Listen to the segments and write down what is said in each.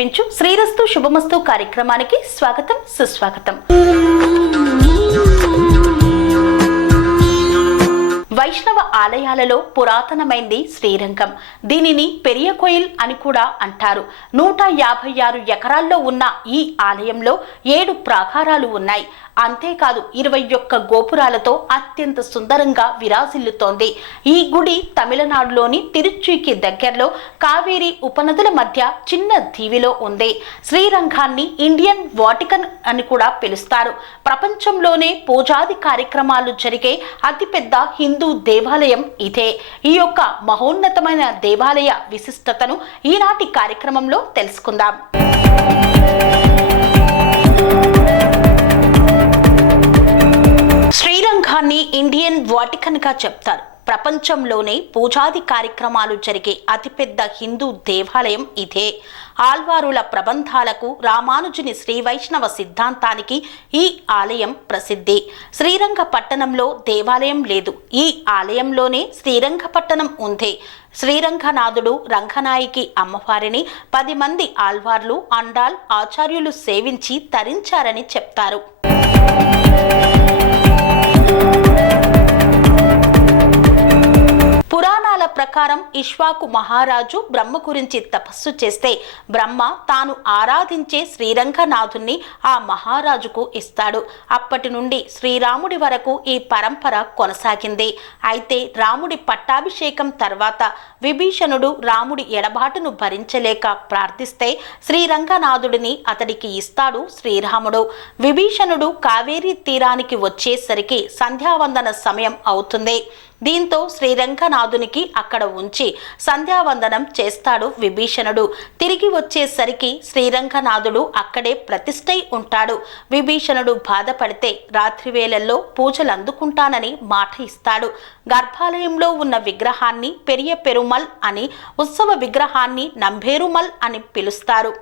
సమర్పించు శ్రీరస్తు శుభమస్తు కార్యక్రమానికి స్వాగతం సుస్వాగతం. వైష్ణవ ఆలయాలలో పురాతనమైంది శ్రీరంగం. దీనిని పెరియ కోయిల్ అని కూడా అంటారు. నూట యాభై ఆరు ఎకరాల్లో ఉన్న ఈ ఆలయంలో ఏడు ప్రాకారాలు ఉన్నాయి. అంతేకాదు ఇరవై ఒక్క గోపురాలతో అత్యంత సుందరంగా విరాజిల్లుతోంది. ఈ గుడి తమిళనాడులోని తిరుచుకి దగ్గరలో కావేరి ఉపనదుల మధ్య చిన్న దీవిలో ఉంది. శ్రీరంగాన్ని ఇండియన్ వాటికన్ అని కూడా పిలుస్తారు. ప్రపంచంలోనే పూజాది కార్యక్రమాలు జరిగే అతిపెద్ద హిందూ దేవాలయం ఇదే. ఈ యొక్క మహోన్నతమైన దేవాలయ విశిష్టతను ఈనాటి కార్యక్రమంలో తెలుసుకుందాం. ఇండియన్ వాటికన్గా చెప్తారు. ప్రపంచంలోనే పూజాది కార్యక్రమాలు జరిగే అతిపెద్ద హిందూ దేవాలయం ఇదే. ఆల్వారుల ప్రబంధాలకు రామానుజుని శ్రీ వైష్ణవ సిద్ధాంతానికి ఈ ఆలయం ప్రసిద్ధి. శ్రీరంగపట్టణంలో దేవాలయం లేదు. ఈ ఆలయంలోనే శ్రీరంగపట్టణం ఉంది. శ్రీరంగనాథుడు రంగనాయకి అమ్మవారిని పది మంది ఆల్వార్లు అండాల్ ఆచార్యులు సేవించి తరించారని చెప్తారు. ప్రకారం ఇష్వాకు మహారాజు బ్రహ్మ గురించి తపస్సు చేస్తే బ్రహ్మ తాను ఆరాధించే శ్రీరంగనాథుణ్ణి ఆ మహారాజుకు ఇస్తాడు. అప్పటి నుండి శ్రీరాముడి వరకు ఈ పరంపర కొనసాగింది. అయితే రాముడి పట్టాభిషేకం తర్వాత విభీషణుడు రాముడి ఎడబాటును భరించలేక ప్రార్థిస్తే శ్రీరంగనాథుడిని అతడికి ఇస్తాడు శ్రీరాముడు. విభీషణుడు కావేరీ తీరానికి వచ్చేసరికి సంధ్యావందన సమయం అవుతుంది. దీంతో శ్రీరంగనాథునికి అక్కడ ఉంచి సంధ్యావందనం చేస్తాడు విభీషణుడు. తిరిగి వచ్చేసరికి శ్రీరంగనాథుడు అక్కడే ప్రతిష్టై ఉంటాడు. విభీషణుడు బాధపడితే రాత్రి వేళల్లో పూజలు అందుకుంటానని మాట ఇస్తాడు. గర్భాలయంలో ఉన్న విగ్రహాన్ని పెరియ పెరుమల్ అని ఉత్సవ విగ్రహాన్ని నంభేరుమల్ అని పిలుస్తారు.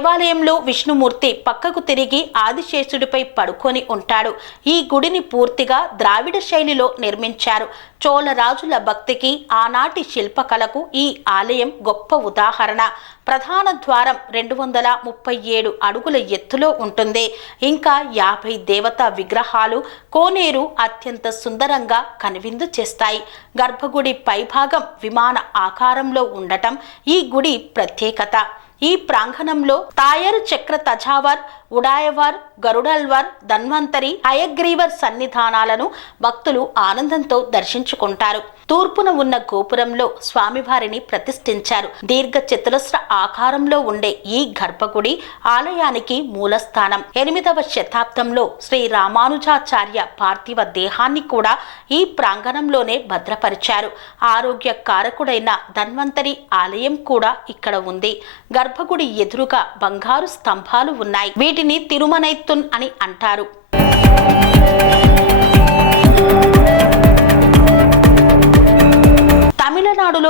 దేవాలయంలో విష్ణుమూర్తి పక్కకు తిరిగి ఆదిశేషుడిపై పడుకొని ఉంటాడు. ఈ గుడిని పూర్తిగా ద్రావిడ శైలిలో నిర్మించారు. చోళరాజుల భక్తికి ఆనాటి శిల్పకళకు ఈ ఆలయం గొప్ప ఉదాహరణ. ప్రధాన ద్వారం రెండు వందల ముప్పై ఏడు అడుగుల ఎత్తులో ఉంటుంది. ఇంకా యాభై దేవతా విగ్రహాలు కోనేరు అత్యంత సుందరంగా కనువిందు చేస్తాయి. గర్భగుడి పైభాగం విమాన ఆకారంలో ఉండటం ఈ గుడి ప్రత్యేకత. ఈ ప్రాంగణంలో తాయర్ చక్ర తజావర్ ఉడాయవర్ గరుడల్వర్ ధన్వంతరి హయగ్రీవర్ సన్నిధానాలను భక్తులు ఆనందంతో దర్శించుకుంటారు. తూర్పున ఉన్న గోపురంలో స్వామివారిని ప్రతిష్ఠించారు. దీర్ఘ చతురస్ర ఆకారంలో ఉండే ఈ గర్భగుడి ఆలయానికి మూలస్థానం. ఎనిమిదవ శతాబ్దంలో శ్రీ రామానుజాచార్య పార్థివ దేహాన్ని కూడా ఈ ప్రాంగణంలోనే భద్రపరిచారు. ఆరోగ్య కారకుడైన ధన్వంతరి ఆలయం కూడా ఇక్కడ ఉంది. గర్భగుడి ఎదురుగా బంగారు స్తంభాలు ఉన్నాయి. వీటిని తిరుమనైతున్ అని అంటారు.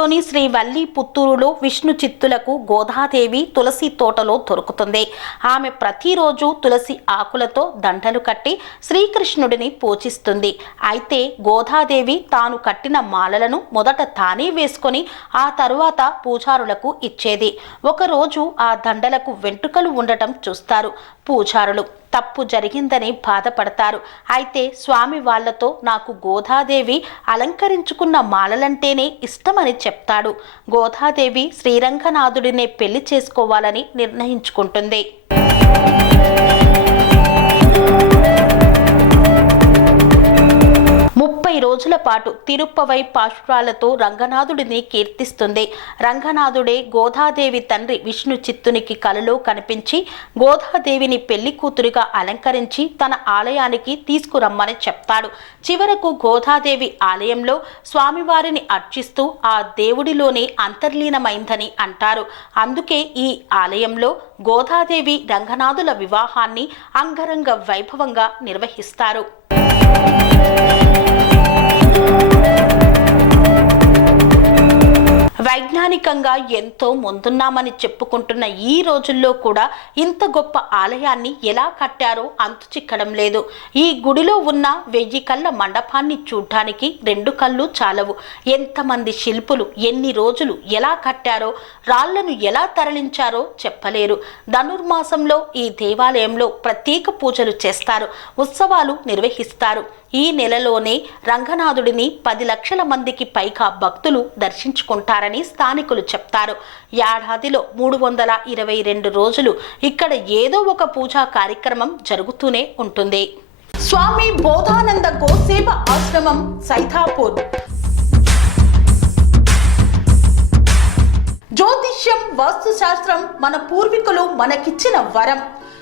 తమిళనాడులోని శ్రీ వల్లి పుత్తూరులో విష్ణు చిత్తులకు గోదాదేవి తులసి తోటలో దొరుకుతుంది. ఆమె ప్రతిరోజు తులసి ఆకులతో దండలు కట్టి శ్రీకృష్ణుడిని పూజిస్తుంది. అయితే గోదాదేవి తాను కట్టిన మాలలను మొదట తానే వేసుకొని ఆ తరువాత పూజారులకు ఇచ్చేది. ఒకరోజు ఆ దండలకు వెంట్రుకలు ఉండటం చూస్తారు పూజారులు. తప్పు జరిగిందని బాధపడతారు. అయితే స్వామి వాళ్ళతో నాకు గోదాదేవి అలంకరించుకున్న మాలలంటేనే ఇష్టమని చెప్తాడు. గోదాదేవి శ్రీరంగనాథుడినే పెళ్ళి చేసుకోవాలని నిర్ణయించుకుంటుంది. రోజుల పాటు తిరుప్పవై పాశ్వాలతో రంగనాథుడిని కీర్తిస్తుంది. రంగనాథుడే గోదాదేవి తండ్రి విష్ణు చిత్తునికి కలలో కనిపించి గోదాదేవిని పెళ్ళి కూతురిగా అలంకరించి తన ఆలయానికి తీసుకురమ్మని చెప్తాడు. చివరకు గోదాదేవి ఆలయంలో స్వామివారిని అర్చిస్తూ ఆ దేవుడిలోనే అంతర్లీనమైందని అంటారు. అందుకే ఈ ఆలయంలో గోదాదేవి రంగనాథుల వివాహాన్ని అంగరంగ వైభవంగా నిర్వహిస్తారు. వైజ్ఞానికంగా ఎంతో ముందున్నామని చెప్పుకుంటున్న ఈ రోజుల్లో కూడా ఇంత గొప్ప ఆలయాన్ని ఎలా కట్టారో అంతు చిక్కడం లేదు. ఈ గుడిలో ఉన్న వెయ్యి కళ్ళ మండపాన్ని చూడ్డానికి రెండు కళ్ళు చాలవు. ఎంతమంది శిల్పులు ఎన్ని రోజులు ఎలా కట్టారో రాళ్ళను ఎలా తరలించారో చెప్పలేరు. ధనుర్మాసంలో ఈ దేవాలయంలో ప్రత్యేక పూజలు చేస్తారు. ఉత్సవాలు నిర్వహిస్తారు. ఈ నెలలోనే రంగనాథుడిని పది లక్షల మందికి పైగా భక్తులు దర్శించుకుంటారని స్థానికులు చెప్తారు. ఏడాదిలో మూడు వందల ఇరవై రెండు రోజులు ఇక్కడ ఏదో ఒక పూజా కార్యక్రమం జరుగుతూనే ఉంటుంది. స్వామి బోధానంద గోసేవ ఆశ్రమం సైథాపూర్ జ్యోతిష్యం వాస్తుశాస్త్రం మన పూర్వీకులు మనకిచ్చిన వరం.